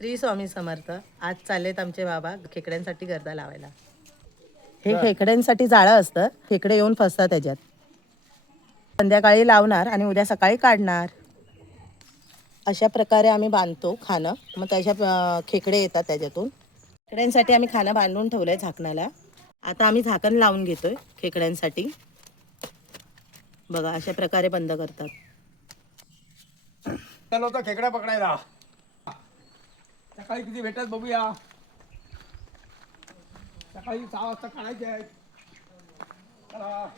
श्री स्वामी समर्थ. आज चाललेत आमचे बाबा खेकड्यांसाठी गर्दा लावायला. हे खेकड्यांसाठी जाळं असतं. खेकडे येऊन फसतात त्याच्यात. संध्याकाळी लावणार आणि उद्या सकाळी काढणार. अशा प्रकारे आम्ही बांधतो खाणं. मग त्याच्या खेकडे येतात त्याच्यातून. खेकड्यांसाठी आम्ही खाणं बांधून ठेवलंय झाकणाला. आता आम्ही झाकण लावून घेतोय खेकड्यांसाठी. बघा अशा प्रकारे बंद करतात. चलो तर खेकडा पकडायला. सकाळी किती भेटतात बघूया. सकाळी 6 वाजता काढायचे आहेत. चला.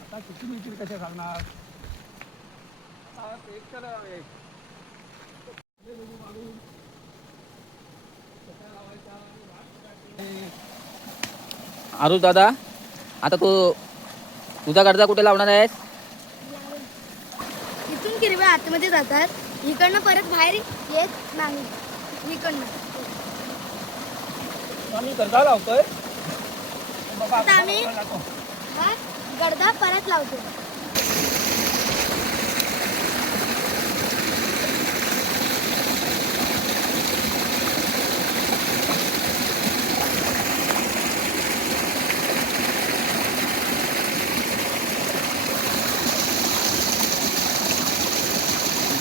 आता किती मिळतील कसे सांगणार. एक तर आरुष दादा, आता तू तुझा गर्दा कुठे लावणार आहेस? इथून किरव्या आतमध्ये जातात, इकडनं परत बाहेर येत नाही. इकडनं आम्ही गर्दा लावतोय. आता आम्ही हा गर्दा परत लावतो.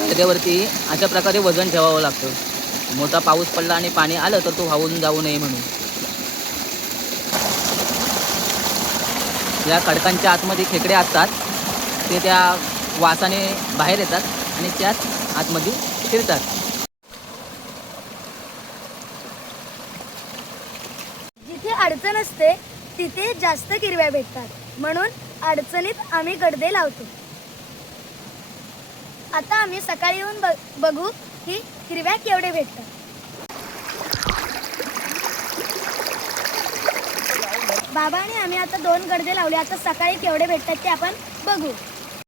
गर्देवरती अशा प्रकारे वजन ठेवावं लागतं. मोठा पाऊस पडला आणि पाणी आलं तर तो वाहून जाऊ नये म्हणून. या खडकांच्या आतमध्ये खेकडे असतात. ते त्या वासाने बाहेर येतात आणि त्याच आतमध्ये फिरतात. जिथे अडचण असते तिथे जास्त किरव्या भेटतात, म्हणून अडचणीत आम्ही गर्दे लावतो. आता आम्ही सकाळी येऊन बघू की हिरव्या केवढे भेटतात. बाबाने आम्ही आता 2 गर्दे लावले. आता सकाळी केवढे भेटतात ते आपण बघू.